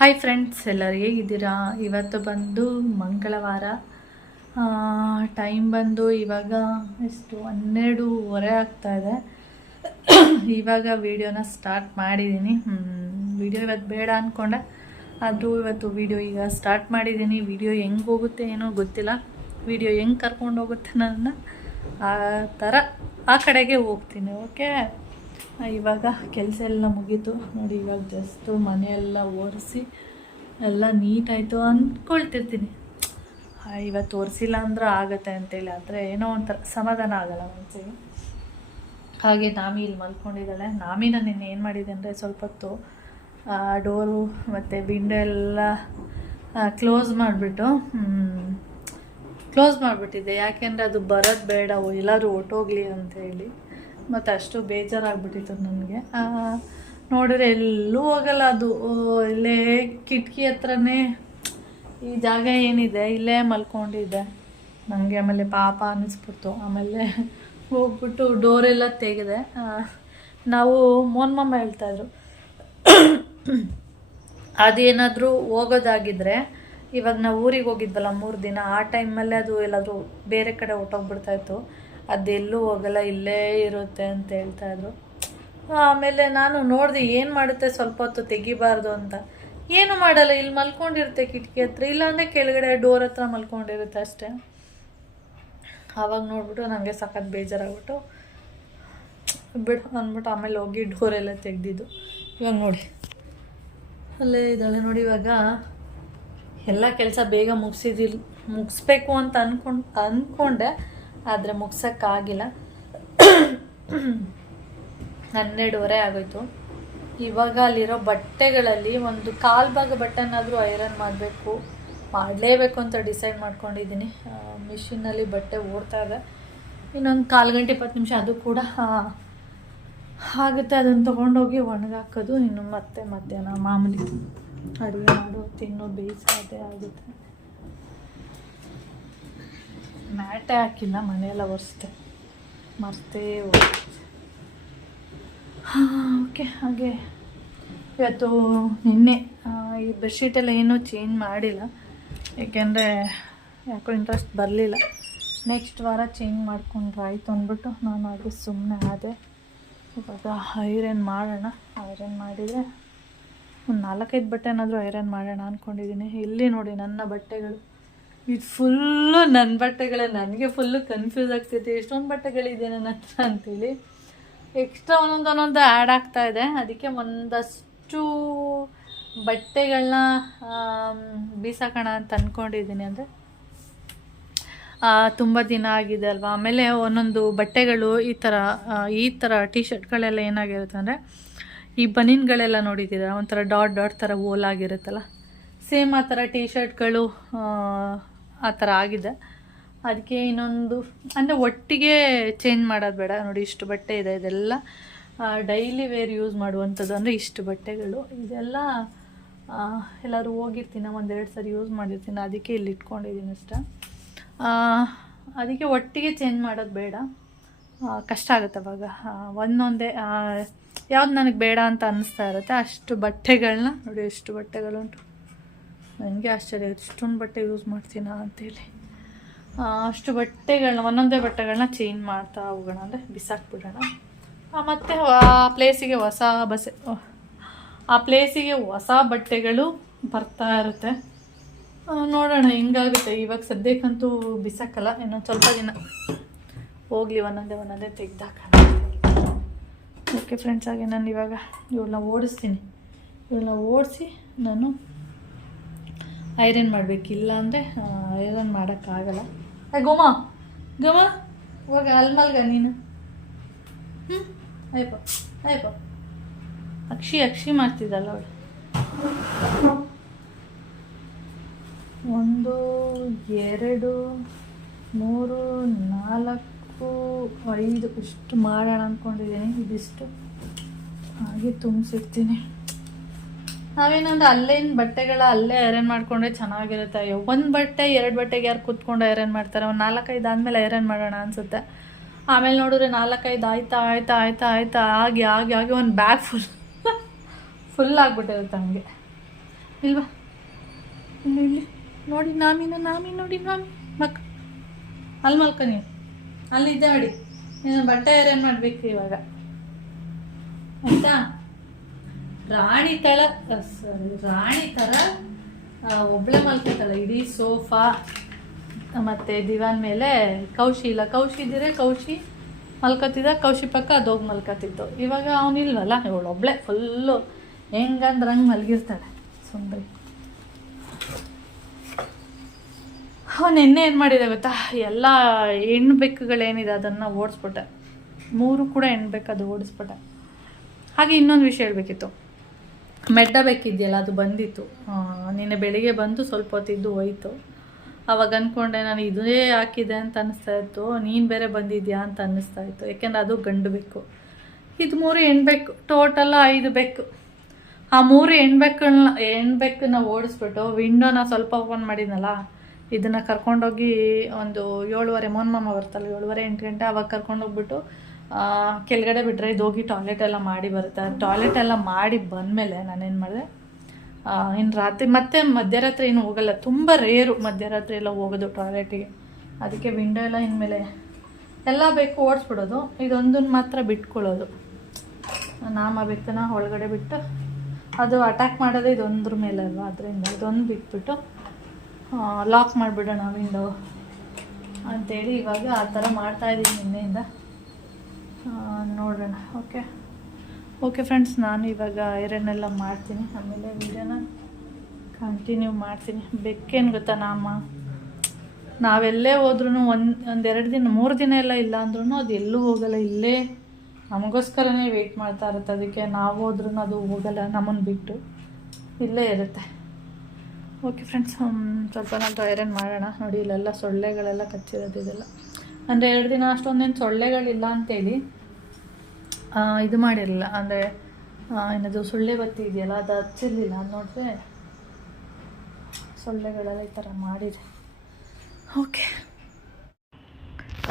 Hi friends, ಎಲ್ಲರೂ ಹೇಗಿದ್ದೀರಾ? ಇವತ್ತು ಬಂದು ಮಂಗಳವಾರ, ಟೈಮ್ ಬಂದು ಇವಾಗ ಎಷ್ಟು 12:30 ಆಗ್ತಾಯಿದೆ. ಇವಾಗ ವಿಡಿಯೋನ ಸ್ಟಾರ್ಟ್ ಮಾಡಿದ್ದೀನಿ. ವಿಡಿಯೋ ಇವತ್ತು ಬೇಡ ಅಂದ್ಕೊಂಡೆ, ಆದರೂ ಇವತ್ತು ವಿಡಿಯೋ ಈಗ ಸ್ಟಾರ್ಟ್ ಮಾಡಿದ್ದೀನಿ. ವಿಡಿಯೋ ಹೆಂಗೆ ಹೋಗುತ್ತೆ ಏನೋ ಗೊತ್ತಿಲ್ಲ, ವಿಡಿಯೋ ಹೆಂಗೆ ಕರ್ಕೊಂಡು ಹೋಗುತ್ತೆ ನನ್ನ ಆ ಥರ ಆ ಕಡೆಗೆ ಹೋಗ್ತೀನಿ. ಓಕೆ, ಇವಾಗ ಕೆಲಸ ಎಲ್ಲ ಮುಗೀತು ನೋಡಿ. ಇವಾಗ ಜಸ್ಟು ಮನೆಯೆಲ್ಲ ಒರೆಸಿ ಎಲ್ಲ ನೀಟಾಯಿತು ಅಂದ್ಕೊಳ್ತಿರ್ತೀನಿ. ಇವತ್ತು ಒರೆಸಿಲ್ಲ ಅಂದ್ರೆ ಆಗುತ್ತೆ ಅಂತೇಳಿ, ಆದರೆ ಏನೋ ಒಂಥರ ಸಮಾಧಾನ ಆಗೋಲ್ಲ ಮನಸ್ಸಿಗೆ. ಹಾಗೆ ನಾಮಿ ಇಲ್ಲಿ ಮಲ್ಕೊಂಡಿದ್ದಾಳೆ. ನಾಮಿನ ನಿನ್ನೆ ಏನು ಮಾಡಿದೆ ಅಂದರೆ, ಸ್ವಲ್ಪ ಹೊತ್ತು ಡೋರು ಮತ್ತು ವಿಂಡೋ ಎಲ್ಲ ಕ್ಲೋಸ್ ಮಾಡಿಬಿಟ್ಟಿದ್ದೆ. ಯಾಕೆಂದರೆ ಅದು ಬರೋದು ಬೇಡ, ಎಲ್ಲರೂ ಹೊಟ್ಟೋಗ್ಲಿ ಅಂತೇಳಿ. ಮತ್ತು ಅಷ್ಟು ಬೇಜಾರಾಗ್ಬಿಟ್ಟಿತ್ತು ನನಗೆ. ನೋಡಿದ್ರೆ ಎಲ್ಲೂ ಹೋಗಲ್ಲ ಅದು. ಇಲ್ಲೇ ಕಿಟಕಿ ಹತ್ರನೇ ಈ ಜಾಗ ಏನಿದೆ, ಇಲ್ಲೇ ಮಲ್ಕೊಂಡಿದ್ದೆ. ನನಗೆ ಆಮೇಲೆ ಪಾಪ ಅನ್ನಿಸ್ಬಿಡ್ತು. ಆಮೇಲೆ ಹೋಗ್ಬಿಟ್ಟು ಡೋರೆಲ್ಲ ತೆಗೆದೆ. ನಾವು ಮೋನ್ಮಮ್ಮ ಹೇಳ್ತಾಯಿದ್ರು, ಅದೇನಾದರೂ ಹೋಗೋದಾಗಿದ್ದರೆ, ಇವಾಗ ನಾವು ಊರಿಗೆ ಹೋಗಿದ್ವಲ್ಲ 3 ದಿನ, ಆ ಟೈಮಲ್ಲೇ ಅದು ಎಲ್ಲಾದರೂ ಬೇರೆ ಕಡೆ ಹೊಟ್ಟೋಗ್ಬಿಡ್ತಾಯಿತ್ತು. ಅದೆಲ್ಲೂ ಹೋಗಲ್ಲ, ಇಲ್ಲೇ ಇರುತ್ತೆ ಅಂತ ಹೇಳ್ತಾಯಿದ್ರು. ಆಮೇಲೆ ನಾನು ನೋಡಿದೆ ಏನು ಮಾಡುತ್ತೆ, ಸ್ವಲ್ಪ ಹೊತ್ತು ತೆಗಿಬಾರ್ದು ಅಂತ. ಏನು ಮಾಡಲ್ಲ, ಇಲ್ಲಿ ಮಲ್ಕೊಂಡಿರುತ್ತೆ ಕಿಟಕಿ ಹತ್ರ, ಇಲ್ಲಾಂದರೆ ಕೆಳಗಡೆ ಡೋರ್ ಹತ್ರ ಮಲ್ಕೊಂಡಿರುತ್ತೆ ಅಷ್ಟೇ. ಆವಾಗ ನೋಡ್ಬಿಟ್ಟು ನನಗೆ ಸಖತ್ ಬೇಜಾರಾಗ್ಬಿಟ್ಟು ಬಿಡು ಅಂದ್ಬಿಟ್ಟು ಆಮೇಲೆ ಹೋಗಿ ಡೋರೆಲ್ಲ ತೆಗೆದಿದ್ದು. ಇವಾಗ ನೋಡಿ ಅಲ್ಲೇ ಇದ್ದಾಳೆ ನೋಡಿ. ಇವಾಗ ಎಲ್ಲ ಕೆಲಸ ಬೇಗ ಮುಗಿಸ್ಬೇಕು ಅಂತ ಅಂದ್ಕೊಂಡೆ, ಆದರೆ ಮುಗ್ಸೋಕ್ಕಾಗಿಲ್ಲ. 12:30 ಆಗೋಯ್ತು. ಇವಾಗ ಅಲ್ಲಿರೋ ಬಟ್ಟೆಗಳಲ್ಲಿ ಒಂದು 1/4 ಭಾಗ ಬಟ್ಟೆನಾದರೂ ಐರನ್ ಮಾಡಲೇಬೇಕು ಅಂತ ಡಿಸೈಡ್ ಮಾಡ್ಕೊಂಡಿದ್ದೀನಿ. ಮಿಷಿನಲ್ಲಿ ಬಟ್ಟೆ ಓಡ್ತಾ ಇದೆ. ಇನ್ನೊಂದು 1/4 ಗಂಟೆ 20 ನಿಮಿಷ ಅದು ಕೂಡ ಆಗುತ್ತೆ. ಅದನ್ನು ತೊಗೊಂಡೋಗಿ ಒಣಗಾಕೋದು. ಇನ್ನು ಮತ್ತೆ ಮಧ್ಯಾಹ್ನ ಮಾಮೂಲಿ ಅಡುಗೆ ಮಾಡು, ತಿನ್ನು, ಬೇಯಿಸೋದೇ ಆಗುತ್ತೆ. ಮ್ಯಾಟೇ ಹಾಕಿಲ್ಲ, ಮನೆಯೆಲ್ಲ ಒರೆಸ್ದೆ, ಮರ್ತೇ ಹೋಗುತ್ತೆ. ಓಕೆ, ಹಾಗೆ ಇವತ್ತು ನಿನ್ನೆ ಈ ಬೆಡ್ಶೀಟೆಲ್ಲ ಏನೂ ಚೇಂಜ್ ಮಾಡಿಲ್ಲ, ಏಕೆಂದರೆ ಯಾಕೋ ಇಂಟ್ರೆಸ್ಟ್ ಬರಲಿಲ್ಲ. ನೆಕ್ಸ್ಟ್ ವಾರ ಚೇಂಜ್ ಮಾಡ್ಕೊಂಡ್ರೆ ಆಯಿತು ಅಂದ್ಬಿಟ್ಟು ನಾನು ಹಾಗೆ ಸುಮ್ಮನೆ ಆದೆ. ಇವಾಗ ಐರನ್ ಮಾಡೋಣ. ಐರನ್ ಮಾಡಿದರೆ ಒಂದು 4-5 ಬಟ್ಟೆನಾದರೂ ಐರನ್ ಮಾಡೋಣ ಅಂದ್ಕೊಂಡಿದ್ದೀನಿ. ಇಲ್ಲಿ ನೋಡಿ ನನ್ನ ಬಟ್ಟೆಗಳು, ಇದು ಫುಲ್ಲು ನನ್ನ ಬಟ್ಟೆಗಳೇ. ನನಗೆ ಫುಲ್ಲು ಕನ್ಫ್ಯೂಸ್ ಆಗ್ತೈತೆ, ಎಷ್ಟೊಂದು ಬಟ್ಟೆಗಳಿದೆ ನನ್ನ ಹತ್ರ ಅಂತೇಳಿ. ಎಕ್ಸ್ಟ್ರಾ ಒಂದೊಂದು ಆ್ಯಡ್ ಆಗ್ತಾಯಿದೆ. ಅದಕ್ಕೆ ಒಂದಷ್ಟು ಬಟ್ಟೆಗಳನ್ನ ಬೀಸಾಕೋಣ ಅಂತ ಅಂದ್ಕೊಂಡಿದ್ದೀನಿ. ಅಂದರೆ ತುಂಬ ದಿನ ಆಗಿದೆ ಅಲ್ವಾ. ಆಮೇಲೆ ಒಂದೊಂದು ಬಟ್ಟೆಗಳು ಈ ಥರ ಟೀ ಶರ್ಟ್ಗಳೆಲ್ಲ ಏನಾಗಿರುತ್ತೆ ಅಂದರೆ, ಈ ಬನೀನ್ಗಳೆಲ್ಲ ನೋಡಿದ್ದೀರ, ಒಂಥರ ಡಾಟ್ ಥರ ಓಲಾಗಿರುತ್ತಲ್ಲ, ಸೇಮ್ ಆ ಥರ ಟೀ ಶರ್ಟ್ಗಳು ಆ ಥರ ಆಗಿದೆ. ಅದಕ್ಕೆ ಇನ್ನೊಂದು ಅಂದರೆ ಒಟ್ಟಿಗೆ ಚೇಂಜ್ ಮಾಡೋದು ಬೇಡ. ನೋಡಿ ಇಷ್ಟು ಬಟ್ಟೆ ಇದೆ, ಇದೆಲ್ಲ ಡೈಲಿ ವೇರ್ ಯೂಸ್ ಮಾಡುವಂಥದ್ದು. ಅಂದರೆ ಇಷ್ಟು ಬಟ್ಟೆಗಳು, ಇದೆಲ್ಲ ಎಲ್ಲರೂ ಹೋಗಿರ್ತೀನಿ, 1-2 ಸರಿ ಯೂಸ್ ಮಾಡಿರ್ತೀನಿ, ಅದಕ್ಕೆ ಇಲ್ಲಿ ಇಟ್ಕೊಂಡಿದ್ದೀನಿ ಅಷ್ಟೇ. ಅದಕ್ಕೆ ಒಟ್ಟಿಗೆ ಚೇಂಜ್ ಮಾಡೋದು ಬೇಡ, ಕಷ್ಟ ಆಗುತ್ತೆ ಅವಾಗ. ಒಂದೊಂದೇ ಯಾವ್ದು ನನಗೆ ಬೇಡ ಅಂತ ಅನ್ನಿಸ್ತಾ ಇರುತ್ತೆ. ಅಷ್ಟು ಬಟ್ಟೆಗಳನ್ನ ನೋಡಿ, ಎಷ್ಟು ಬಟ್ಟೆಗಳುಂಟು. ನನಗೆ ಆಶ್ಚರ್ಯ ಆಗುತ್ತೆ, ಇಷ್ಟೊಂದು ಬಟ್ಟೆ ಯೂಸ್ ಮಾಡ್ತೀನಾ ಅಂತೇಳಿ. ಅಷ್ಟು ಬಟ್ಟೆಗಳನ್ನ, ಒಂದೊಂದೇ ಬಟ್ಟೆಗಳನ್ನ ಚೇಂಜ್ ಮಾಡ್ತಾ ಹೋಗೋಣ, ಅಂದರೆ ಬಿಸಾಕ್ಬಿಡೋಣ. ಮತ್ತು ಆ ಪ್ಲೇಸಿಗೆ ಹೊಸ ಬಟ್ಟೆಗಳು ಬರ್ತಾ ಇರುತ್ತೆ. ನೋಡೋಣ ಹೆಂಗಾಗುತ್ತೆ. ಇವಾಗ ಸದ್ಯಕ್ಕಂತೂ ಬಿಸಾಕಲ್ಲ, ಇನ್ನೊಂದು ಸ್ವಲ್ಪ ದಿನ ಹೋಗಲಿ, ಒಂದೊಂದೇ ತೆಗ್ದಾಕೋಣ. ಓಕೆ ಫ್ರೆಂಡ್ಸ್, ಹಾಗೆ ನಾನು ಇವಾಗ ಇವಳನ್ನ ಓಡಿಸಿ ನಾನು ಐರನ್ ಮಾಡಬೇಕಿಲ್ಲ ಅಂದರೆ ಐರನ್ ಮಾಡೋಕ್ಕಾಗಲ್ಲ. ಗೋಮ ಇವಾಗ ಅಲ್ಮಲ್ಗ ನೀನು. ಅಯ್ಯಪ್ಪ ಅಕ್ಷಿ ಮಾಡ್ತಿದ್ದಲ್ಲ ಅವಳು. 1 2 3 4 5 ಇಷ್ಟು ಮಾಡೋಣ ಅಂದ್ಕೊಂಡಿದ್ದೀನಿ. ಇದಿಷ್ಟು ಹಾಗೆ ತುಂಬಿಸಿರ್ತೀನಿ. ನಾವೇನಂದ್ರೆ ಅಲ್ಲೇನು ಬಟ್ಟೆಗಳ ಅಲ್ಲೇ ಐರನ್ ಮಾಡಿಕೊಂಡ್ರೆ ಚೆನ್ನಾಗಿರುತ್ತೆ. ಒಂದು ಬಟ್ಟೆ 2 ಬಟ್ಟೆಗೆ ಯಾರು ಕೂತ್ಕೊಂಡು ಐರನ್ ಮಾಡ್ತಾರೆ? ಒಂದು 4-5 ಆದಮೇಲೆ ಐರನ್ ಮಾಡೋಣ ಅನಿಸುತ್ತೆ. ಆಮೇಲೆ ನೋಡಿದ್ರೆ 4-5 ಆಯ್ತಾ ಆಗಿ ಒಂದು ಬ್ಯಾಗ್ ಫುಲ್ ಆಗ್ಬಿಟ್ಟಿರುತ್ತೆ ಹಂಗೆ. ಇಲ್ವಾ ಇಲ್ಲಿ ಇಲ್ಲಿ ನೋಡಿ ನಾಮಿ ನೋಡಿ ನಾಮಿ ಅಲ್ಲಿ ಮಲ್ಕ ನೀವು ಅಲ್ಲಿದ್ದೆ ನೋಡಿ ನೀನು ಬಟ್ಟೆ ಐರನ್ ಮಾಡಬೇಕು ಇವಾಗ ಆಯಿತಾ. ರಾಣಿ ಥರ ಒಬ್ಬಳೆ ಮಲ್ಕೋತಲ್ಲ ಇಡೀ ಸೋಫಾ ಮತ್ತು ದಿವಾನ್ ಮೇಲೆ ಕೌಶಿ ಇದ್ದಿದ್ರೆ ಕೌಶಿ ಮಲ್ಕೋತಿದ್ದ, ಕೌಶಿ ಪಕ್ಕ ಅದು ಹೋಗಿ ಮಲ್ಕೋತಿತ್ತು. ಇವಾಗ ಅವನಿಲ್ವಲ್ಲ, ಇವಳು ಒಬ್ಬಳೆ ಫುಲ್ಲು ಹೆಂಗಂದ್ರೆ ಹಂಗೆ ಮಲಗಿರ್ತಾಳೆ ಸುಂದರಿ. ನಿನ್ನೆ ಏನು ಮಾಡಿದೆ ಗೊತ್ತಾ, ಎಲ್ಲ ಹೆಣ್ಣು ಬೆಕ್ಕುಗಳೇನಿದೆ ಅದನ್ನು ಓಡಿಸ್ಬಿಟ್ಟೆ, 3 ಕೂಡ ಹೆಣ್ಣು ಬೇಕು, ಅದು ಓಡಿಸ್ಬಿಟ್ಟೆ. ಹಾಗೆ ಇನ್ನೊಂದು ವಿಷಯ ಹೇಳಬೇಕಿತ್ತು, ಮೆಡ್ಡ ಬೇಕಿದೆಯಲ್ಲ ಅದು ಬಂದಿತ್ತು ನಿನ್ನೆ ಬೆಳಿಗ್ಗೆ ಬಂದು ಸ್ವಲ್ಪ ಹೊತ್ತಿದ್ದು ಹೋಯ್ತು. ಅವಾಗ ಅಂದ್ಕೊಂಡೆ ನಾನು ಇದೇ ಹಾಕಿದೆ ಅಂತ ಅನ್ನಿಸ್ತಾ ಇತ್ತು, ನೀನು ಬೇರೆ ಬಂದಿದ್ಯಾ ಅಂತ ಅನ್ನಿಸ್ತಾ ಇತ್ತು, ಯಾಕೆಂದರೆ ಅದು ಗಂಡು ಬೇಕು, ಇದು 3 ಹೆಣ್ಬೇಕು, ಟೋಟಲ್ 5 ಬೆಕ್ಕು. ಆ 3 ಹೆಣ್ಬೆಕ್ಕನ್ನ ಓಡಿಸ್ಬಿಟ್ಟು ವಿಂಡೋನ ಸ್ವಲ್ಪ ಓಪನ್ ಮಾಡಿದ್ನಲ್ಲ, ಇದನ್ನು ಕರ್ಕೊಂಡೋಗಿ ಒಂದು 7:30 ಮೋನ್ ಮಾಮ ಬರ್ತಲ್ಲ 7:30 8 ಗಂಟೆ ಅವಾಗ ಕರ್ಕೊಂಡೋಗ್ಬಿಟ್ಟು ಕೆಳಗಡೆ ಬಿಟ್ಟರೆ ಇದು ಹೋಗಿ ಟಾಯ್ಲೆಟ್ ಎಲ್ಲ ಮಾಡಿ ಬರುತ್ತೆ. ಟಾಯ್ಲೆಟ್ ಎಲ್ಲ ಮಾಡಿ ಬಂದಮೇಲೆ ನಾನೇನು ಮಾಡಿದೆ, ಇನ್ನು ರಾತ್ರಿ ಮತ್ತೆ ಮಧ್ಯರಾತ್ರಿ ಏನು ಹೋಗಲ್ಲ, ತುಂಬ ರೇರು ಮಧ್ಯರಾತ್ರಿ ಎಲ್ಲ ಹೋಗೋದು ಟಾಯ್ಲೆಟಿಗೆ. ಅದಕ್ಕೆ ವಿಂಡೋ ಎಲ್ಲ ಇನ್ಮೇಲೆ ಎಲ್ಲ ಬೇಕು ಓಡಿಸ್ಬಿಡೋದು, ಇದೊಂದನ್ನು ಮಾತ್ರ ಬಿಟ್ಕೊಳ್ಳೋದು. ನಾಮ ಬೆಕ್ಕನ ಒಳಗಡೆ ಬಿಟ್ಟು ಅದು ಅಟ್ಯಾಕ್ ಮಾಡೋದು ಇದೊಂದ್ರ ಮೇಲೆ ಅಲ್ವಾ, ಅದರಿಂದ ಇದೊಂದು ಬಿಟ್ಬಿಟ್ಟು ಲಾಕ್ ಮಾಡಿಬಿಡೋಣ ವಿಂಡೋ ಅಂಥೇಳಿ ಇವಾಗ ಆ ಥರ ಮಾಡ್ತಾಯಿದ್ದೀನಿ ನಿನ್ನೆಯಿಂದ. ನೋಡೋಣ. ಓಕೆ ಫ್ರೆಂಡ್ಸ್, ನಾನು ಇವಾಗ ಐರನ್ ಮಾಡ್ತೀನಿ, ಆಮೇಲೆ ವೀಡಿಯೋನ ಕಂಟಿನ್ಯೂ ಮಾಡ್ತೀನಿ. ಬೆಕ್ಕೇನು ಗೊತ್ತಾ, ನಾವೆಲ್ಲೇ ಹೋದ್ರೂ ಒಂದೆರಡು ದಿನ 3 ದಿನ ಎಲ್ಲ ಇಲ್ಲ ಅಂದ್ರೂ ಅದು ಎಲ್ಲೂ ಹೋಗಲ್ಲ, ಇಲ್ಲೇ ನಮಗೋಸ್ಕರನೇ ವೆಯ್ಟ್ ಮಾಡ್ತಾ ಇರುತ್ತೆ. ಅದಕ್ಕೆ ನಾವು ಹೋದ್ರೂ ಅದು ಹೋಗಲ್ಲ, ನಮ್ಮನ್ನು ಬಿಟ್ಟು ಇಲ್ಲೇ ಇರುತ್ತೆ. ಓಕೆ ಫ್ರೆಂಡ್ಸ್, ಸ್ವಲ್ಪ ನಾನು ಐರನ್ ಮಾಡೋಣ. ನೋಡಿ ಇಲ್ಲೆಲ್ಲ ಸೊಳ್ಳೆಗಳೆಲ್ಲ ಕಚ್ಚಿರೋದು ಇದೆಲ್ಲ, ಅಂದರೆ 2 ದಿನ ಅಷ್ಟೊಂದೇನು ಸೊಳ್ಳೆಗಳಿಲ್ಲ ಅಂತೇಳಿ ಇದು ಮಾಡಿರಲಿಲ್ಲ, ಅಂದರೆ ಏನದು ಸೊಳ್ಳೆ ಬತ್ತಿ ಇದೆಯಲ್ಲ ಅದು ಹಚ್ಚಿರಲಿಲ್ಲ. ಅದು ನೋಡಿದ್ರೆ ಸೊಳ್ಳೆಗಳೆಲ್ಲ ಈ ಥರ ಮಾಡಿದೆ. ಓಕೆ,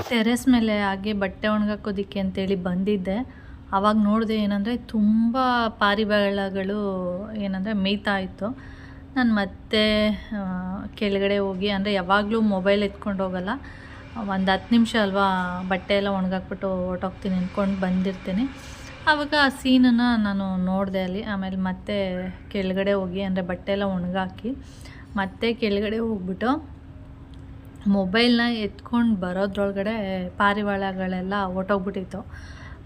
ಟೆರೆಸ್ ಮೇಲೆ ಹಾಗೆ ಬಟ್ಟೆ ಒಣಗಾಕೋದಿಕ್ಕೆ ಅಂತೇಳಿ ಬಂದಿದ್ದೆ. ಆವಾಗ ನೋಡಿದೆ ಏನಂದರೆ ತುಂಬ ಪಾರಿವಾಳಗಳು ಏನಂದರೆ ಮೇಯ್ತಾ ಇತ್ತು. ನಾನು ಮತ್ತೆ ಕೆಳಗಡೆ ಹೋಗಿ, ಅಂದರೆ ಯಾವಾಗಲೂ ಮೊಬೈಲ್ ಎತ್ಕೊಂಡು ಹೋಗಲ್ಲ, ಒಂದು 10 ನಿಮಿಷ ಅಲ್ವಾ ಬಟ್ಟೆ ಎಲ್ಲ ಒಣಗಾಕ್ಬಿಟ್ಟು ಹೊರ್ಟೋಗ್ತೀನಿ ಅಂದ್ಕೊಂಡು ಬಂದಿರ್ತೀನಿ. ಆವಾಗ ಆ ಸೀನನ್ನು ನಾನು ನೋಡಿದೆ ಅಲ್ಲಿ. ಆಮೇಲೆ ಮತ್ತೆ ಕೆಳಗಡೆ ಹೋಗಿ, ಅಂದರೆ ಬಟ್ಟೆ ಎಲ್ಲ ಒಣಗಾಕಿ ಮತ್ತೆ ಕೆಳಗಡೆ ಹೋಗ್ಬಿಟ್ಟು ಮೊಬೈಲ್ನ ಎತ್ಕೊಂಡು ಬರೋದ್ರೊಳಗಡೆ ಪಾರಿವಾಳಗಳೆಲ್ಲ ಹೊರ್ಟೋಗ್ಬಿಟ್ಟಿತ್ತು.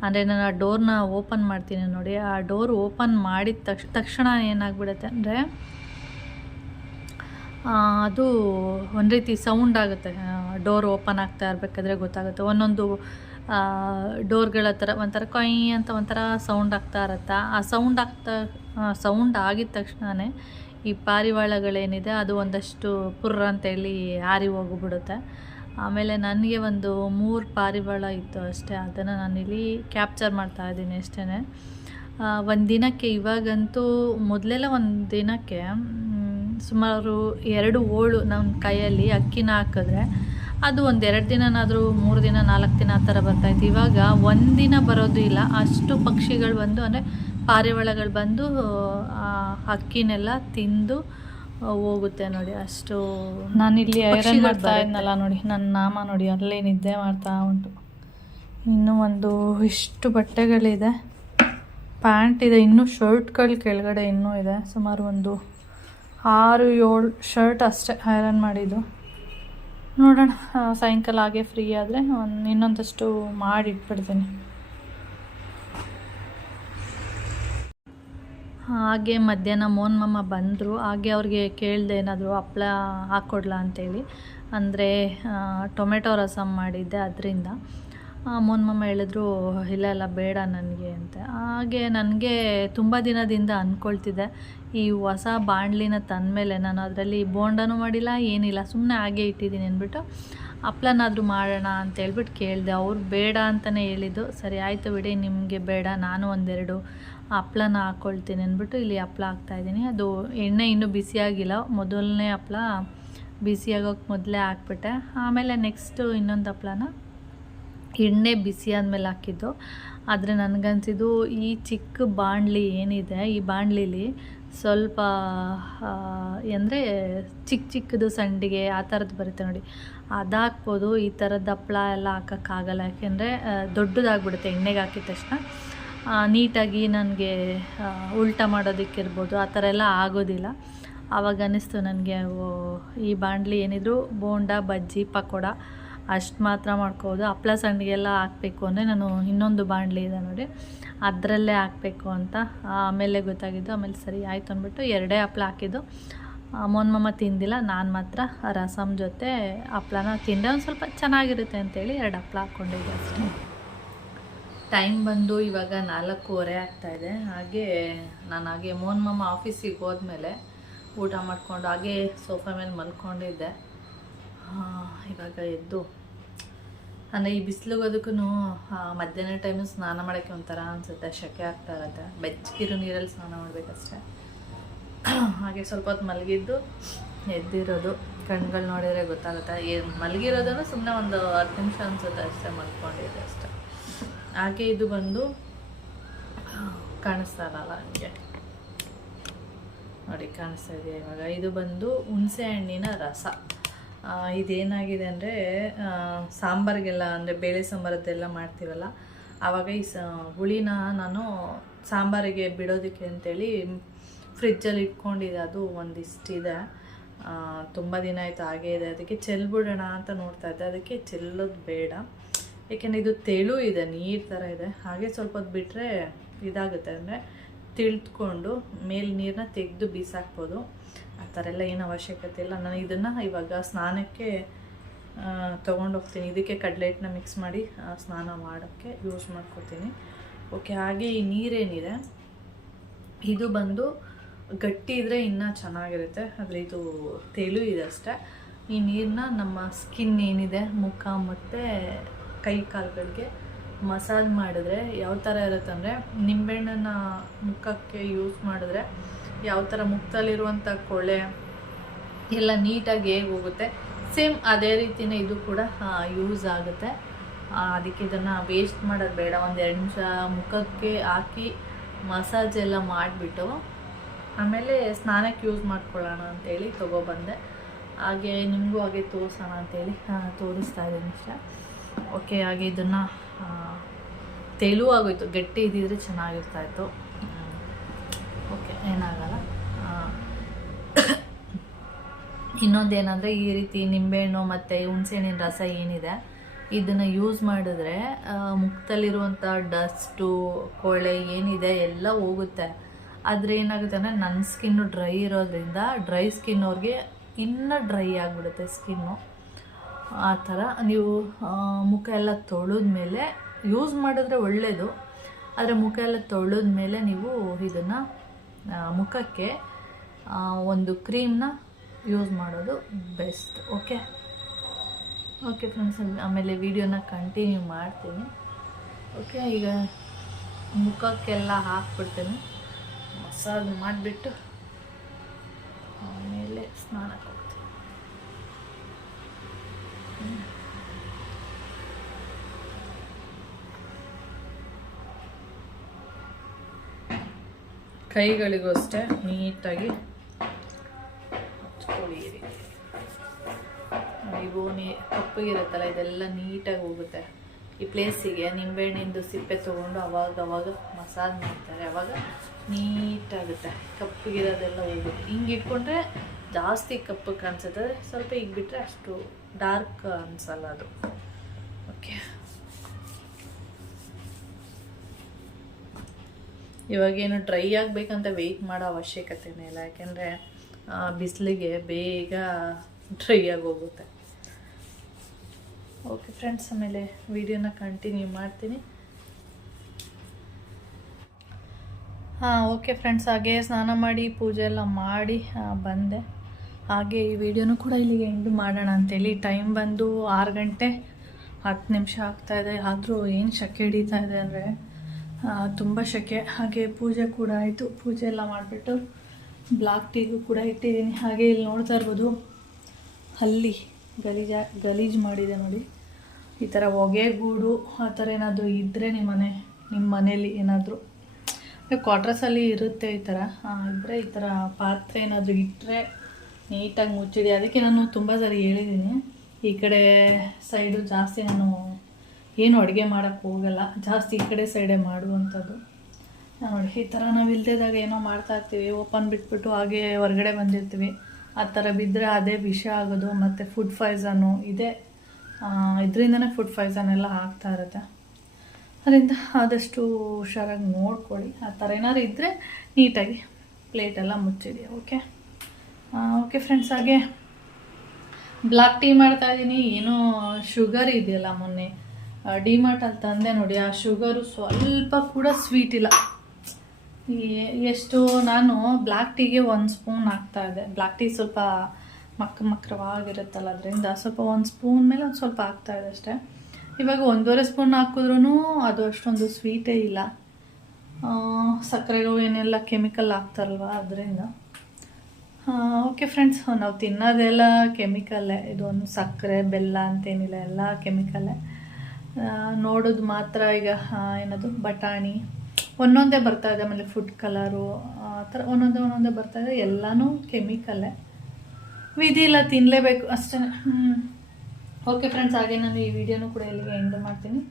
ಅಂದರೆ ನಾನು ಆ ಡೋರ್ನ ಓಪನ್ ಮಾಡ್ತೀನಿ ನೋಡಿ, ಆ ಡೋರ್ ಓಪನ್ ಮಾಡಿದ ತಕ್ಷಣ ಏನಾಗ್ಬಿಡುತ್ತೆ ಅಂದರೆ ಅದು ಒಂದು ರೀತಿ ಸೌಂಡ್ ಆಗುತ್ತೆ. ಡೋರ್ ಓಪನ್ ಆಗ್ತಾ ಇರಬೇಕಾದ್ರೆ ಗೊತ್ತಾಗುತ್ತೆ, ಒಂದೊಂದು ಡೋರ್ಗಳ ಥರ ಒಂಥರ ಕೊಯ್ ಅಂತ ಒಂಥರ ಸೌಂಡ್ ಆಗ್ತಾ ಇರುತ್ತೆ. ಆ ಸೌಂಡ್ ಆಗಿದ ತಕ್ಷಣವೇ ಈ ಪಾರಿವಾಳಗಳೇನಿದೆ ಅದು ಒಂದಷ್ಟು ಪುರ್ರ ಅಂತೇಳಿ ಹಾರಿ ಹೋಗಿಬಿಡುತ್ತೆ. ಆಮೇಲೆ ನನಗೆ ಒಂದು 3 ಪಾರಿವಾಳ ಇತ್ತು ಅಷ್ಟೇ, ಅದನ್ನು ನಾನಿಲ್ಲಿ ಕ್ಯಾಪ್ಚರ್ ಮಾಡ್ತಾಯಿದ್ದೀನಿ ಅಷ್ಟೇ. ಒಂದು ದಿನಕ್ಕೆ, ಇವಾಗಂತೂ ಮೊದಲೆಲ್ಲ ಒಂದು ದಿನಕ್ಕೆ ಸುಮಾರು 2 ಓಳು ನಮ್ಮ ಕೈಯಲ್ಲಿ ಅಕ್ಕಿನ ಹಾಕಿದ್ರೆ ಅದು ಒಂದು 2 ದಿನನಾದರೂ 3 ದಿನ 4 ದಿನ ಆ ಥರ ಬರ್ತಾಯಿತ್ತು. ಇವಾಗ 1 ದಿನ ಬರೋದು ಇಲ್ಲ, ಅಷ್ಟು ಪಕ್ಷಿಗಳು ಬಂದು, ಅಂದರೆ ಪಾರಿವಾಳಗಳು ಬಂದು ಅಕ್ಕಿನೆಲ್ಲ ತಿಂದು ಹೋಗುತ್ತೆ ನೋಡಿ. ಅಷ್ಟು ನಾನಿಲ್ಲಿ ಐರನ್ ಮಾಡ್ತಾ ಇದ್ನಲ್ಲ ನೋಡಿ, ನನ್ನ ನಾಮ ನೋಡಿ ಅಲ್ಲೇ ನಿದ್ದೆ ಮಾಡ್ತಾ ಉಂಟು. ಇನ್ನೂ ಒಂದು ಇಷ್ಟು ಬಟ್ಟೆಗಳಿದೆ, ಪ್ಯಾಂಟ್ ಇದೆ, ಇನ್ನೂ ಶರ್ಟ್ಗಳು ಕೆಳಗಡೆ ಇನ್ನೂ ಇದೆ. ಸುಮಾರು ಒಂದು 6-7 ಶರ್ಟ್ ಅಷ್ಟೇ ಐರನ್ ಮಾಡಿದ್ದು. ನೋಡೋಣ, ಸಾಯಂಕಾಲ ಹಾಗೆ ಫ್ರೀ ಆದರೆ ಇನ್ನೊಂದಷ್ಟು ಮಾಡಿಟ್ಬಿಡ್ತೀನಿ. ಹಾಗೆ ಮಧ್ಯಾಹ್ನ ಮೋನ್ ಮಾಮ ಬಂದರು. ಹಾಗೆ ಅವ್ರಿಗೆ ಕೇಳಿದೆ ಏನಾದರೂ ಹಪ್ಳ ಹಾಕ್ಕೊಡ್ಲಾ ಅಂತೇಳಿ, ಅಂದರೆ ಟೊಮೆಟೊ ರಸಮ್ ಮಾಡಿದ್ದೆ ಅದರಿಂದ. ಮೋನ್ ಮಾಮ ಹೇಳಿದ್ರು ಇಲ್ಲ ಬೇಡ ನನಗೆ ಅಂತ. ಹಾಗೆ ನನಗೆ ತುಂಬ ದಿನದಿಂದ ಅಂದ್ಕೊಳ್ತಿದ್ದೆ, ಈ ಹೊಸ ಬಾಣಲಿನ ತಂದಮೇಲೆ ನಾನು ಅದರಲ್ಲಿ ಬೋಂಡನೂ ಮಾಡಿಲ್ಲ, ಏನಿಲ್ಲ, ಸುಮ್ಮನೆ ಹಾಗೆ ಇಟ್ಟಿದ್ದೀನಿ ಅಂದ್ಬಿಟ್ಟು ಹಪ್ಳನಾದರೂ ಮಾಡೋಣ ಅಂತ ಹೇಳ್ಬಿಟ್ಟು ಕೇಳಿದೆ. ಅವ್ರು ಬೇಡ ಅಂತಲೇ ಹೇಳಿದ್ದು. ಸರಿ ಆಯಿತು ಬಿಡಿ, ನಿಮಗೆ ಬೇಡ, ನಾನು 1-2 ಹಪ್ಳನ ಹಾಕ್ಕೊಳ್ತೀನಿ ಅಂದ್ಬಿಟ್ಟು ಇಲ್ಲಿ ಹಪ್ಳ ಹಾಕ್ತಾಯಿದ್ದೀನಿ. ಅದು ಎಣ್ಣೆ ಇನ್ನೂ ಬಿಸಿಯಾಗಿಲ್ಲ, ಮೊದಲನೇ ಹಪ್ಳ ಬಿಸಿಯಾಗೋಕ್ಕೆ ಮೊದಲೇ ಹಾಕ್ಬಿಟ್ಟೆ. ಆಮೇಲೆ ನೆಕ್ಸ್ಟು ಇನ್ನೊಂದು ಹಪ್ಳನ ಎಣ್ಣೆ ಬಿಸಿ ಆದಮೇಲೆ ಹಾಕಿದ್ದು. ಆದರೆ ನನಗನ್ಸಿದ್ದು ಈ ಚಿಕ್ಕ ಬಾಣಲಿ ಏನಿದೆ, ಈ ಬಾಣಲಿಲಿ ಸ್ವಲ್ಪ ಅಂದರೆ ಚಿಕ್ಕದು ಸಂಡಿಗೆ ಆ ಥರದ್ದು ಬರುತ್ತೆ ನೋಡಿ, ಅದು ಹಾಕ್ಬೋದು. ಈ ಥರದ್ದು ಹಪ್ಳ ಎಲ್ಲ ಹಾಕೋಕ್ಕಾಗಲ್ಲ, ಯಾಕೆಂದರೆ ದೊಡ್ಡದಾಗ್ಬಿಡುತ್ತೆ ಎಣ್ಣೆಗೆ ಹಾಕಿದ ತಕ್ಷಣ. ನೀಟಾಗಿ ನನಗೆ ಉಲ್ಟಾ ಮಾಡೋದಕ್ಕಿರ್ಬೋದು ಆ ಥರ ಎಲ್ಲ ಆಗೋದಿಲ್ಲ. ಆವಾಗ ಅನ್ನಿಸ್ತು ನನಗೆ ಈ ಬಾಣಲಿ ಏನಿದ್ರು ಬೋಂಡ ಬಜ್ಜಿ ಪಕೋಡ ಅಷ್ಟು ಮಾತ್ರ ಮಾಡ್ಕೋಬೋದು. ಹಪ್ಳ ಸಂಡಿಗೆ ಎಲ್ಲ ಹಾಕಬೇಕು ಅಂದರೆ ನಾನು ಇನ್ನೊಂದು ಬಾಣಲಿ ಇದೆ ನೋಡಿ, ಅದರಲ್ಲೇ ಹಾಕಬೇಕು ಅಂತ ಆಮೇಲೆ ಗೊತ್ತಾಗಿದ್ದು. ಆಮೇಲೆ ಸರಿ ಆಯಿತು ಅಂದ್ಬಿಟ್ಟು 2 ಹಪ್ಳ ಹಾಕಿದ್ದು. ಮೋನ್ಮಮ್ಮ ತಿಂದಿಲ್ಲ, ನಾನು ಮಾತ್ರ ರಸಮ್ ಜೊತೆ ಹಪ್ಳನ ತಿಂದೆ. ಒಂದು ಸ್ವಲ್ಪ ಚೆನ್ನಾಗಿರುತ್ತೆ ಅಂತೇಳಿ 2 ಹಪ್ಳ ಹಾಕ್ಕೊಂಡಿದ್ದೆ ಅಷ್ಟೇ. ಟೈಮ್ ಬಂದು ಇವಾಗ 4:15 ಆಗ್ತಾಯಿದೆ. ಹಾಗೆ ಮೋನ್ಮಮ್ಮ ಆಫೀಸಿಗೆ ಹೋದ್ಮೇಲೆ ಊಟ ಮಾಡಿಕೊಂಡು ಹಾಗೆ ಸೋಫಾ ಮೇಲೆ ಮಲ್ಕೊಂಡಿದ್ದೆ. ಇವಾಗ ಎದ್ದು ಅಂದರೆ ಈ ಬಿಸಿಲಿಗೋದಕ್ಕೂ ಮಧ್ಯಾಹ್ನ ಟೈಮು ಸ್ನಾನ ಮಾಡೋಕ್ಕೆ ಒಂಥರ ಅನಿಸುತ್ತೆ, ಸೆಕೆ ಆಗ್ತಾ ಇರುತ್ತೆ. ಬೆಚ್ಚಗಿರೋ ನೀರಲ್ಲಿ ಸ್ನಾನ ಮಾಡಬೇಕಷ್ಟೆ. ಹಾಗೆ ಸ್ವಲ್ಪ ಹೊತ್ತು ಮಲಗಿದ್ದು ಎದ್ದಿರೋದು, ಕಣ್ಗಳು ನೋಡಿದರೆ ಗೊತ್ತಾಗುತ್ತೆ. ಮಲಗಿರೋದನ್ನು ಸುಮ್ಮನೆ ಒಂದು 10 ನಿಮಿಷ ಅನಿಸುತ್ತೆ ಅಷ್ಟೇ, ಮಲ್ಕೊಂಡಿದ್ದೆ ಅಷ್ಟೆ. ಹಾಗೆ ಇದು ಬಂದು ಕಾಣಿಸ್ತಾ ಇರಲ್ಲ ನನಗೆ, ನೋಡಿ ಕಾಣಿಸ್ತಾ ಇದೆಯಾ ಇವಾಗ. ಇದು ಬಂದು ಹುಣಸೆ ಹಣ್ಣಿನ ರಸ. ಇದೇನಾಗಿದೆ ಅಂದರೆ ಸಾಂಬಾರಿಗೆಲ್ಲ, ಅಂದರೆ ಬೇಳೆ ಸಾಂಬಾರದ್ದೆಲ್ಲ ಮಾಡ್ತೀವಲ್ಲ, ಆವಾಗ ಈ ಹುಳಿನ ನಾನು ಸಾಂಬಾರಿಗೆ ಬಿಡೋದಕ್ಕೆ ಅಂತೇಳಿ ಫ್ರಿಜ್ಜಲ್ಲಿ ಇಟ್ಕೊಂಡಿದ್ದೆ. ಅದು ಒಂದಿಷ್ಟಿದೆ, ತುಂಬ ದಿನ ಆಯಿತು ಹಾಗೇ ಇದೆ. ಅದಕ್ಕೆ ಚೆಲ್ಬಿಡೋಣ ಅಂತ ನೋಡ್ತಾ ಇದ್ದೆ. ಅದಕ್ಕೆ ಚೆಲ್ಲೋದು ಬೇಡ, ಏಕೆಂದರೆ ಇದು ತೆಳು ಇದೆ, ನೀರು ಥರ ಇದೆ. ಹಾಗೆ ಸ್ವಲ್ಪ ಹೊತ್ತು ಬಿಟ್ಟರೆ ಇದಾಗುತ್ತೆ, ಅಂದರೆ ತಿಳ್ಕೊಂಡು ಮೇಲೆ ನೀರನ್ನ ತೆಗೆದು ಬೀಸಾಕ್ಬೋದು. ಆ ಥರ ಎಲ್ಲ ಏನು ಅವಶ್ಯಕತೆ ಇಲ್ಲ. ನಾನು ಇದನ್ನು ಇವಾಗ ಸ್ನಾನಕ್ಕೆ ತೊಗೊಂಡೋಗ್ತೀನಿ. ಇದಕ್ಕೆ ಕಡಲೆ ಹಿಟ್ಟನ್ನ ಮಿಕ್ಸ್ ಮಾಡಿ ಸ್ನಾನ ಮಾಡೋಕ್ಕೆ ಯೂಸ್ ಮಾಡ್ಕೊತೀನಿ. ಓಕೆ. ಹಾಗೆ ಈ ನೀರೇನಿದೆ ಇದು ಬಂದು ಗಟ್ಟಿ ಇದ್ದರೆ ಇನ್ನೂ ಚೆನ್ನಾಗಿರುತ್ತೆ, ಆದರೆ ಇದು ತೆಳು ಇದೆ ಅಷ್ಟೇ. ಈ ನೀರನ್ನ ನಮ್ಮ ಸ್ಕಿನ್ ಏನಿದೆ, ಮುಖ ಮತ್ತು ಕೈ ಕಾಲುಗಳಿಗೆ ಮಸಾಜ್ ಮಾಡಿದ್ರೆ ಯಾವ ಥರ ಇರುತ್ತೆ ಅಂದರೆ, ನಿಂಬೆಹಣ್ಣನ್ನು ಮುಖಕ್ಕೆ ಯೂಸ್ ಮಾಡಿದ್ರೆ ಯಾವ ಥರ ಮುಖದಲ್ಲಿರುವಂಥ ಕೊಳೆ ಎಲ್ಲ ನೀಟಾಗಿ ಹೇಗೆ ಹೋಗುತ್ತೆ, ಸೇಮ್ ಅದೇ ರೀತಿಯೇ ಇದು ಕೂಡ ಯೂಸ್ ಆಗುತ್ತೆ. ಅದಕ್ಕೆ ಇದನ್ನು ವೇಸ್ಟ್ ಮಾಡೋದು ಬೇಡ. 1-2 ನಿಮಿಷ ಮುಖಕ್ಕೆ ಹಾಕಿ ಮಸಾಜ್ ಎಲ್ಲ ಮಾಡಿಬಿಟ್ಟು ಆಮೇಲೆ ಸ್ನಾನಕ್ಕೆ ಯೂಸ್ ಮಾಡ್ಕೊಳ್ಳೋಣ ಅಂತೇಳಿ ತೊಗೊಬಂದೆ. ಹಾಗೆ ನಿಮಗೂ ಹಾಗೆ ತೋರಿಸೋಣ ಅಂತೇಳಿ ತೋರಿಸ್ತಾ ಇದ್ದೀನಿ ಅಷ್ಟೇ. ಓಕೆ. ಹಾಗೆ ಇದನ್ನು ತೆಳು ಆಗೋಯ್ತು, ಗಟ್ಟಿ ಇದ್ದಿದ್ರೆ ಚೆನ್ನಾಗಿರ್ತಾಯಿತ್ತು. ಓಕೆ, ಏನಾಗಲ್ಲ. ಇನ್ನೊಂದೇನೆಂದರೆ, ಈ ರೀತಿ ನಿಂಬೆಹಣ್ಣು ಮತ್ತು ಹುಣಸೆಹಣ್ಣಿನ ರಸ ಏನಿದೆ ಇದನ್ನು ಯೂಸ್ ಮಾಡಿದ್ರೆ ಮುಖದಲ್ಲಿರುವಂಥ ಡಸ್ಟು ಕೊಳೆ ಏನಿದೆ ಎಲ್ಲ ಹೋಗುತ್ತೆ. ಆದರೆ ಏನಾಗುತ್ತೆ ಅಂದರೆ, ನನ್ನ ಸ್ಕಿನ್ನು ಡ್ರೈ ಇರೋದ್ರಿಂದ ಡ್ರೈ ಸ್ಕಿನ್ ಅವ್ರಿಗೆ ಇನ್ನೂ ಡ್ರೈ ಆಗಿಬಿಡುತ್ತೆ ಸ್ಕಿನ್ನು. ಆ ಥರ ನೀವು ಮುಖ ಎಲ್ಲ ತೊಳೆದ್ಮೇಲೆ ಯೂಸ್ ಮಾಡಿದ್ರೆ ಒಳ್ಳೆಯದು, ಆದರೆ ಮುಖ ಎಲ್ಲ ತೊಳೆದ್ಮೇಲೆ ನೀವು ಇದನ್ನು ಮುಖಕ್ಕೆ ಒಂದು ಕ್ರೀಮ್ನ ಯೂಸ್ ಮಾಡೋದು ಬೆಸ್ಟ್. ಓಕೆ ಫ್ರೆಂಡ್ಸ್, ಆಮೇಲೆ ವಿಡಿಯೋನ ಕಂಟಿನ್ಯೂ ಮಾಡ್ತೀನಿ. ಓಕೆ, ಈಗ ಮುಖಕ್ಕೆಲ್ಲ ಹಾಕ್ಬಿಡ್ತೀನಿ, ಮಸಾಜ್ ಮಾಡಿಬಿಟ್ಟು ಆಮೇಲೆ ಸ್ನಾನಕ್ಕೆ ಹೋಗ್ತೀನಿ. ಕೈಗಳಿಗೂ ಅಷ್ಟೇ ನೀಟಾಗಿ ಹಚ್ಕೊಳ್ಳಿ. ಇವು ಕಪ್ಪಗಿರುತ್ತಲ್ಲ, ಇದೆಲ್ಲ ನೀಟಾಗಿ ಹೋಗುತ್ತೆ. ಈ ಪ್ಲೇಸಿಗೆ ನಿಂಬೆಹಣ್ಣಿಂದು ಸಿಪ್ಪೆ ತೊಗೊಂಡು ಅವಾಗ ಮಸಾಜ್ ಮಾಡ್ತಾರೆ, ಅವಾಗ ನೀಟಾಗುತ್ತೆ. ಕಪ್ಪಗಿರೋದೆಲ್ಲ ಹೋಗುತ್ತೆ. ಹಿಂಗೆ ಇಟ್ಕೊಂಡ್ರೆ ಜಾಸ್ತಿ ಕಪ್ಪು ಕಾಣಿಸುತ್ತೆ, ಸ್ವಲ್ಪ ಈಗ ಬಿಟ್ಟರೆ ಅಷ್ಟು ಡಾರ್ಕ್ ಅನಿಸಲ್ಲ ಅದು. ಓಕೆ, ಇವಾಗೇನು ಡ್ರೈ ಆಗಬೇಕಂತ ವೆಯ್ಟ್ ಮಾಡೋ ಅವಶ್ಯಕತೆನೇ ಇಲ್ಲ, ಯಾಕೆಂದರೆ ಬಿಸಿಲಿಗೆ ಬೇಗ ಡ್ರೈ ಆಗಿ ಹೋಗುತ್ತೆ. ಓಕೆ ಫ್ರೆಂಡ್ಸ್, ಆಮೇಲೆ ವಿಡಿಯೋನ ಕಂಟಿನ್ಯೂ ಮಾಡ್ತೀನಿ. ಓಕೆ ಫ್ರೆಂಡ್ಸ್, ಹಾಗೆ ಸ್ನಾನ ಮಾಡಿ ಪೂಜೆ ಎಲ್ಲ ಮಾಡಿ ಬಂದೆ. ಹಾಗೆ ಈ ವಿಡಿಯೋನೂ ಕೂಡ ಇಲ್ಲಿಗೆ ಎಂಡ್ ಮಾಡೋಣ ಅಂತೇಳಿ. ಟೈಮ್ ಬಂದು 6 ಗಂಟೆ 10 ನಿಮಿಷ ಆಗ್ತಾಯಿದೆ. ಆದರೂ ಏನು ಶೆಕೆ ಹಿಡಿತಾ ಇದೆ ಅಂದರೆ ತುಂಬ ಶೆಕೆ. ಹಾಗೆ ಪೂಜೆ ಕೂಡ ಆಯಿತು. ಪೂಜೆ ಎಲ್ಲ ಮಾಡಿಬಿಟ್ಟು ಬ್ಲಾಕ್ ಟೀಗೂ ಕೂಡ ಇಟ್ಟಿದ್ದೀನಿ. ಹಾಗೆ ಇಲ್ಲಿ ನೋಡ್ತಾ ಇರ್ಬೋದು, ಅಲ್ಲಿ ಗಲೀಜು ಮಾಡಿದೆ ನೋಡಿ. ಈ ಥರ ಹೊಗೆಗೂಡು ಆ ಥರ ಏನಾದರೂ ಇದ್ದರೆ ನಿಮ್ಮ ಮನೇಲಿ ಏನಾದರೂ ಕ್ವಾರ್ಟರ್ಸಲ್ಲಿ ಇರುತ್ತೆ ಈ ಥರ ಇದ್ದರೆ ಈ ಥರ ಪಾತ್ರೆ ಏನಾದರೂ ಇಟ್ಟರೆ ನೀಟಾಗಿ ಮುಚ್ಚಿಡಿ. ಅದಕ್ಕೆ ನಾನು ತುಂಬ ಸರಿ ಹೇಳಿದ್ದೀನಿ, ಈ ಕಡೆ ಸೈಡು ಜಾಸ್ತಿ ನಾನು ಏನು ಅಡುಗೆ ಮಾಡೋಕ್ಕೆ ಹೋಗಲ್ಲ, ಜಾಸ್ತಿ ಈ ಕಡೆ ಸೈಡೇ ಮಾಡುವಂಥದ್ದು. ನೋಡಿ ಈ ಥರ ನಾವು ಇಲ್ದೇದಾಗ ಏನೋ ಮಾಡ್ತಾ ಇರ್ತೀವಿ, ಓಪನ್ ಬಿಟ್ಬಿಟ್ಟು ಹಾಗೆ ಹೊರಗಡೆ ಬಂದಿರ್ತೀವಿ, ಆ ಥರ ಬಿದ್ದರೆ ಅದೇ ವಿಷ ಆಗೋದು, ಮತ್ತು ಫುಡ್ ಪಾಯ್ಸನು ಇದೆ, ಇದರಿಂದನೇ ಫುಡ್ ಪಾಯ್ಸನ್ ಎಲ್ಲ ಆಗ್ತಾ ಇರುತ್ತೆ. ಅದರಿಂದ ಆದಷ್ಟು ಹುಷಾರಾಗಿ ನೋಡ್ಕೊಳ್ಳಿ. ಆ ಥರ ಏನಾದ್ರು ಇದ್ದರೆ ನೀಟಾಗಿ ಪ್ಲೇಟೆಲ್ಲ ಮುಚ್ಚಿಡಿ. ಓಕೆ ಫ್ರೆಂಡ್ಸ್, ಹಾಗೆ ಬ್ಲ್ಯಾಕ್ ಟೀ ಮಾಡ್ತಾಯಿದ್ದೀನಿ. ಏನೋ ಶುಗರ್ ಇದೆಯಲ್ಲ, ಮೊನ್ನೆ ಡಿಮಾರ್ಟಲ್ಲಿ ತಂದೆ ನೋಡಿ, ಆ ಶುಗರು ಸ್ವಲ್ಪ ಕೂಡ ಸ್ವೀಟ್ ಇಲ್ಲ. ಎಷ್ಟು ನಾನು ಬ್ಲ್ಯಾಕ್ ಟೀಗೆ 1 ಸ್ಪೂನ್ ಹಾಕ್ತಾಯಿದ್ದೆ. ಬ್ಲ್ಯಾಕ್ ಟೀ ಸ್ವಲ್ಪ ಮಕ್ರವಾಗಿರುತ್ತಲ್ಲ, ಅದರಿಂದ ಸ್ವಲ್ಪ 1 ಸ್ಪೂನ್ ಮೇಲೆ ಒಂದು ಸ್ವಲ್ಪ ಹಾಕ್ತಾಯಿದ್ದೆ ಅಷ್ಟೇ. ಇವಾಗ 1.5 ಸ್ಪೂನ್ ಹಾಕಿದ್ರೂ ಅದು ಅಷ್ಟೊಂದು ಸ್ವೀಟೇ ಇಲ್ಲ. ಸಕ್ಕರೆಗೂ ಏನೆಲ್ಲ ಕೆಮಿಕಲ್ ಹಾಕ್ತಾರಲ್ವ, ಅದರಿಂದ. ಓಕೆ ಫ್ರೆಂಡ್ಸ್, ನಾವು ತಿನ್ನೋದೆಲ್ಲ ಕೆಮಿಕಲ್ಲೇ. ಇದೊಂದು ಸಕ್ಕರೆ ಬೆಲ್ಲ ಅಂತೇನಿಲ್ಲ, ಎಲ್ಲ ಕೆಮಿಕಲ್ಲೇ. ನೋಡೋದು ಮಾತ್ರ ಈಗ ಏನದು ಬಟಾಣಿ ಒಂದೊಂದೇ ಬರ್ತಾಯಿದೆ, ಆಮೇಲೆ ಫುಡ್ ಕಲರು ಆ ಥರ ಒಂದೊಂದೇ ಬರ್ತಾಯಿದೆ, ಎಲ್ಲನೂ ಕೆಮಿಕಲ್ಲೇ. ವಿಧಿ ಇಲ್ಲ, ತಿನ್ನಲೇಬೇಕು ಅಷ್ಟೇ. ಓಕೆ ಫ್ರೆಂಡ್ಸ್, ಹಾಗೆ ನಾನು ಈ ವಿಡಿಯೋನೂ ಕೂಡ ಇಲ್ಲಿಗೆ ಎಂಡ್ ಮಾಡ್ತೀನಿ.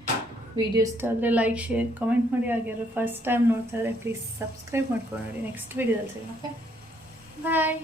ವಿಡಿಯೋ ಇಷ್ಟ ಆದರೆ ಲೈಕ್, ಶೇರ್, ಕಮೆಂಟ್ ಮಾಡಿ. ಹಾಗೆ ಫಸ್ಟ್ ಟೈಮ್ ನೋಡ್ತಾ ಇದ್ದರೆ ಪ್ಲೀಸ್ ಸಬ್ಸ್ಕ್ರೈಬ್ ಮಾಡ್ಕೊಂಡು ನೋಡಿ. ನೆಕ್ಸ್ಟ್ ವಿಡಿಯೋದಲ್ಲಿ ಸಿಗೋಣ. ಓಕೆ, ಬಾಯ್.